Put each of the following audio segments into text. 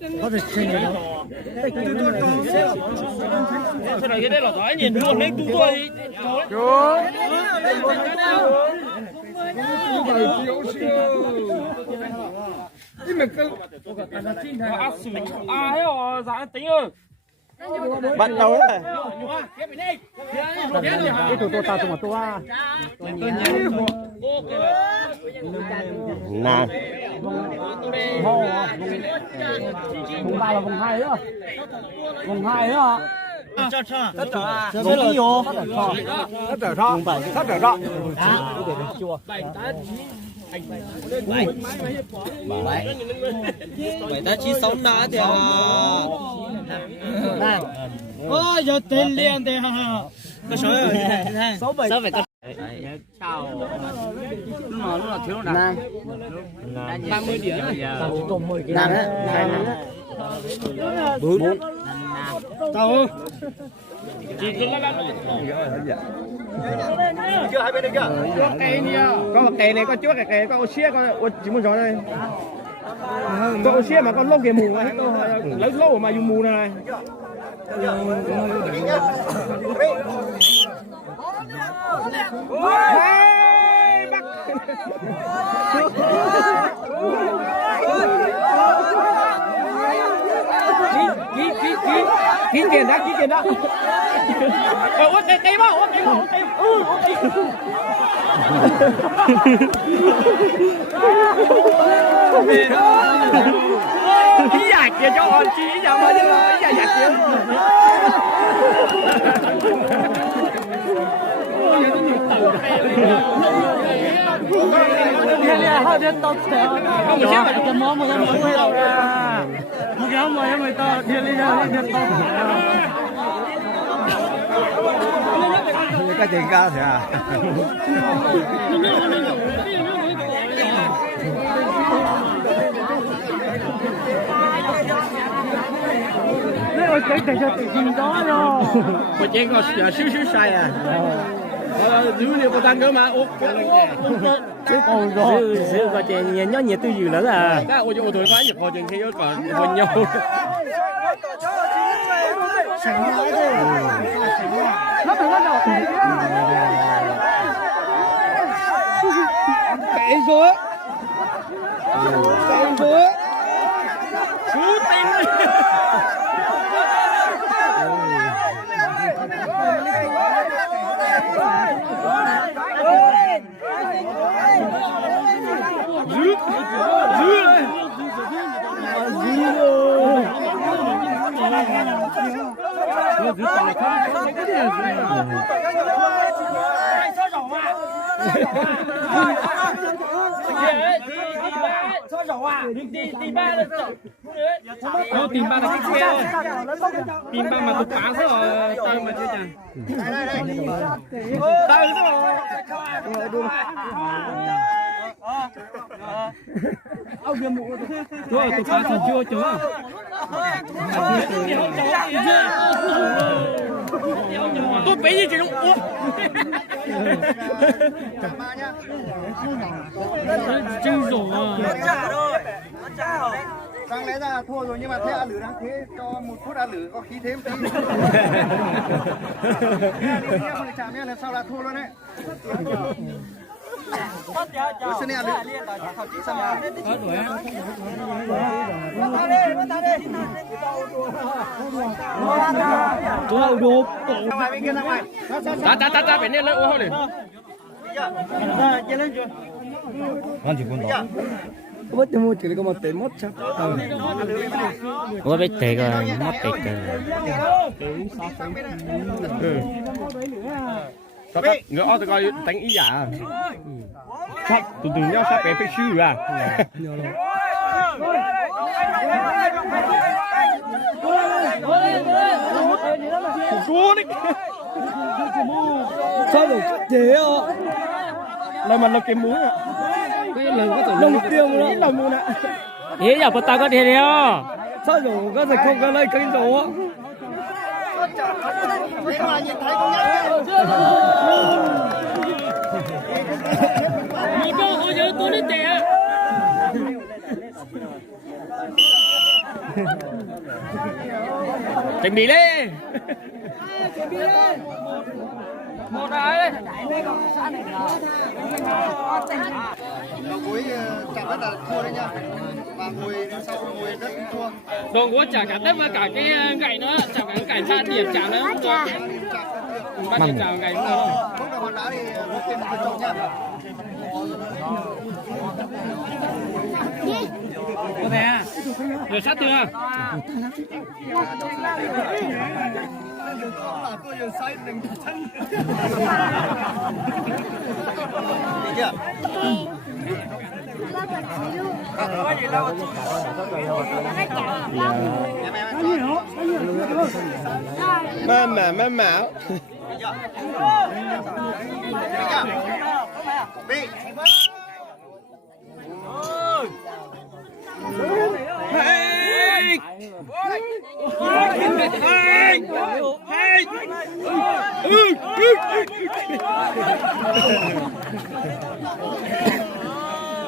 có thể chơi nhiều thế này cái đây là nói nhìn luôn đấy tu tôi bắt đầu đấy cái tụi tôi tao tụi mà tôi nè vùng ba là vùng hai nữa vùng hai nữa cho tất cả cái nhiều tất cả rau tất cả rau bảy ta chỉ sống ná thì ôi giờ tiền liền thì có số rồi sáu bảy chào lúc nào thiếu nào 30 điểm còn 10 cái năm bốn tao chỉ thiếu là chưa hai bên đây chưa có cây nha có một cây này có chuốt cây có ô xía có chỉ muốn nói đây có ô xía mà có lông kề mù ấy lấy lông mà dùng mù này ký tiền đó ủa cây bao ý giải kia cho con chi giờ mà ý giải kia họ đến tao sẽ không có cái món mà nó mới hay đâu ra một cái mà em tao đi đi đến tao cái tiền cao thì à cái cho tự nhiên đó rồi một chuyện có xíu sai à nếu như có tăng cơ mà ốp cái còn rồi xíu có chuyện nhớ nhiều tư dự nữa là cái ô tô phá nhập vào chuyện khi còn còn nhau sẵn nói thôi nó phải bắt đầu kệ rồi chú tinh tìm ba là cái xe tìm ba mà tụt bán thế rồi tay mà chưa chẳng tay rồi tụt bán thật chưa chứ tôi bé như chuyện chưng rổ đáng lẽ ra thua rồi nhưng mà thế A Lử đang thế cho 1 phút A Lử có khí thêm tí. Không chạm nhé, lần sau là thua luôn đấy. Xin A Lử. tôi đục Hai bên kia ra ngoài. ta phải nên lấy ô này con chỉ quân đó mất thì mua chỉ có một tỷ mất chắc ủa biết tệ rồi mất tệ sao các người ở tôi coi đánh ý giả sắp từ từ nhau sắp phải sư à cua đi sao được chế ạ là mình là cái muối à cái lần có thể lồng tiêu nó lần luôn ạ ý giờ bắt tao có thể đeo sao rồi có thể không có lấy cây rổ Thế mà nhìn thấy con nhá. một câu hồi nhớ tôi đến tệ chuẩn bị lên. Một đấy. đầu cuối chạm rất là thua đấy nha, và ngồi đến sau ngồi rất thua. Đồ của chả cả tất và cả cái gậy nữa, chả cả cái gậy ra điểm chả nữa. Bắt điểm chả gậy nữa đâu. Lúc đầu hòn đá thì một tiền một chồng nha. Có thể à? Rồi sát chưa? Thấy chưa? Má mạo. Đi.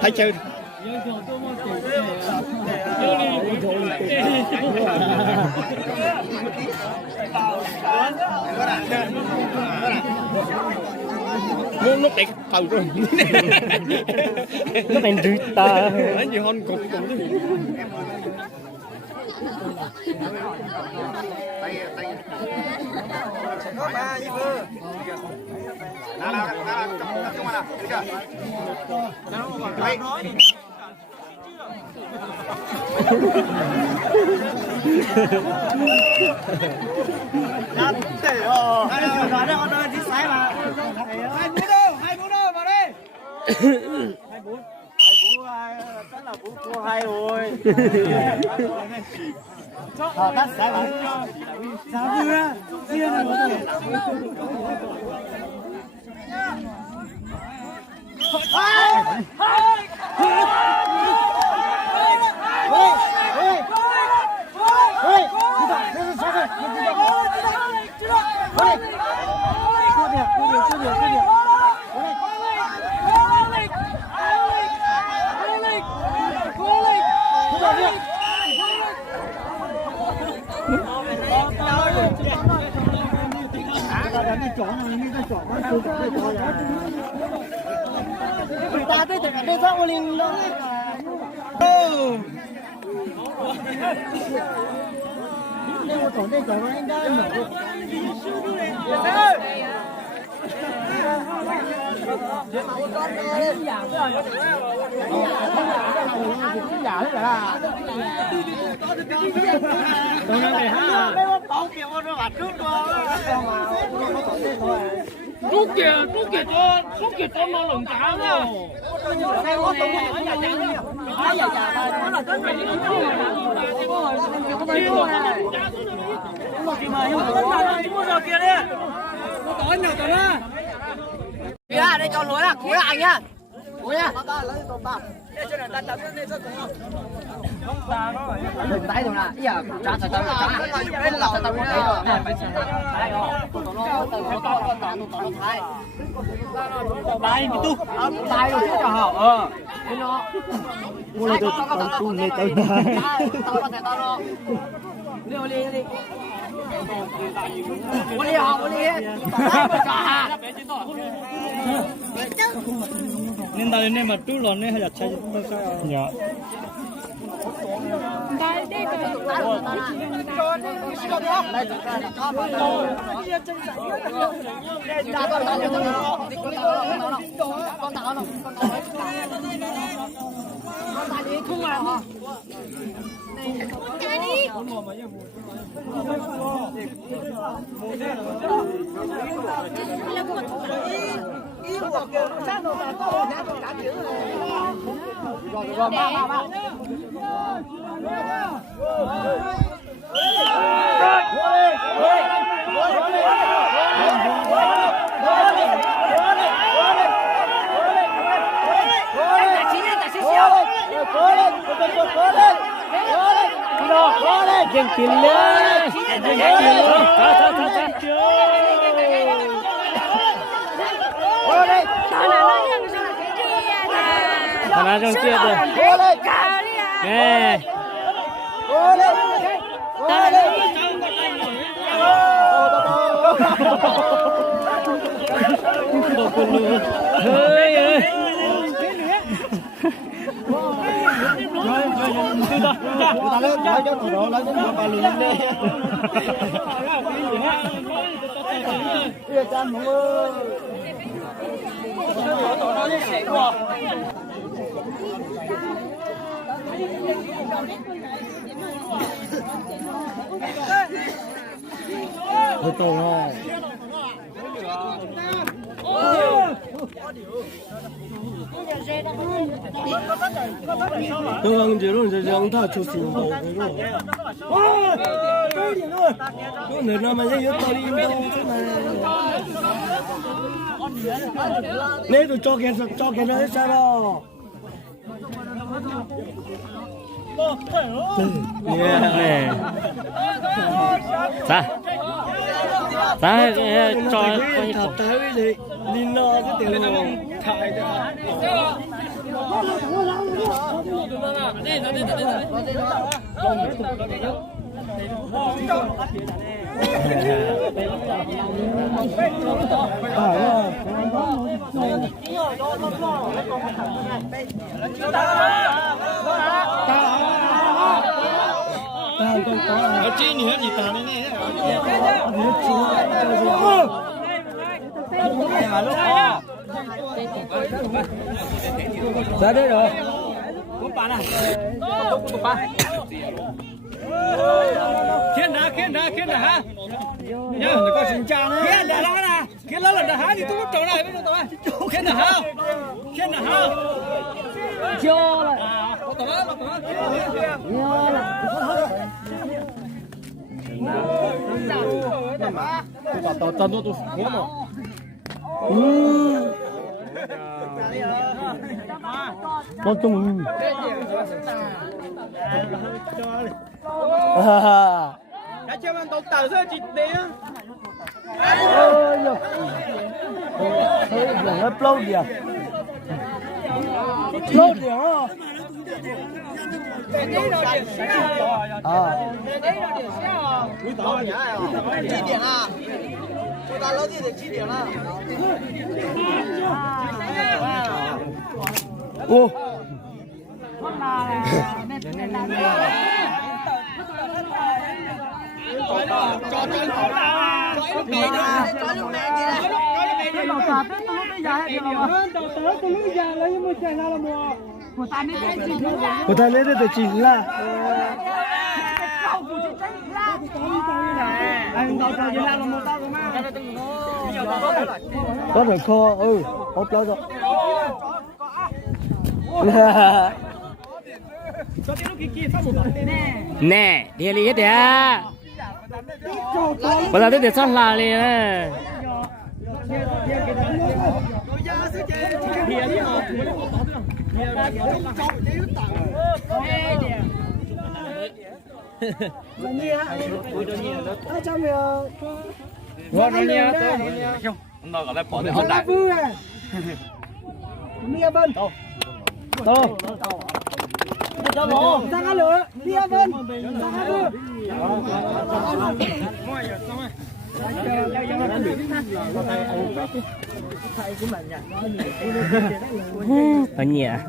Thấy chưa? Muốn lúc đẹp tàu rồi. Nó thành rưỡi ta. Nói gì hon cục cùng chứ. Nào, trong nào, được chưa? Đây. Nói đây, con ơi, đi sai mà. Hai bú đâu, vào đây. Hai bú, chắc là bú cua hay rồi. Tắt sai mà. Sao vừa, riêng rồi. Người ta tới từ đây sao lên luôn. Đây một tổ đây tổ anh đã mở. Rút kìa cho nó lồng cá nào. Đây cho lối là cuối ảnh nhá. Cuối nhá. Đừng tay rồi nè. Giờ trả thật tao trả. Bên lọ tao muốn đây rồi. Đây bị tu. Tay rồi cho họ. Cái nó. Ôi tôi tu này tôi này. Tao có thể tao đó. Đi. Đi họ đi. Nên đây nên mà tu lon này hay là chạy nó sao? Dạ. Dân tiền lên. Thằng nào trong kia rồi. Nè. tôi không chỉ luôn chỉ ông ta chụp hình đồ cái người nào mà dễ yếu tôi đi đâu thế này nếu tôi cho cái nó hết sao đâu 네. 자, 자, cho coi thật tới đi nhìn nó cái tiền thải ở trên nữa gì tao này nè ra đây rồi khiên đã ha nhá nó có xin chào nữa khiên đã nè khiên lớn là há thì tôi bắt đầu này với tôi khiên đã ha cho lại có tao tôi con tung đã cho bạn tụt tờ sao chị đi á upload đi à upload đi hả chi điểm à chúng ta lấy gì để chi điểm à ô của ta lấy được chỉ là có phải kho ốp đó rồi nè đi đi hết đấy bây giờ để xong là đi nè nó gọi là bỏ để hot đại Mia Vân đâu sang cá lửa Mia Vân sang cá lửa ở nhà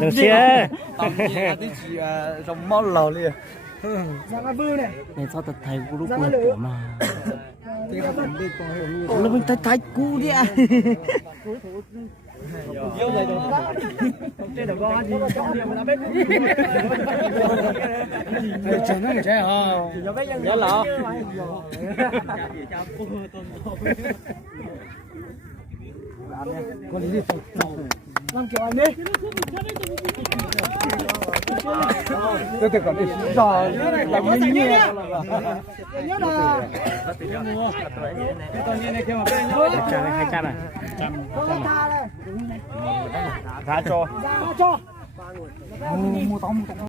được chưa trong món lò liền sang cá vư này này sao thật thầy của lúc của mà nó mình thay cu đi à chẳng nó trẻ hả nhớ lọ con đi làm kiểu anh đi tôi còn đi giò làm mình nhé nhớ là hai trăm này giá cho cho mua tóm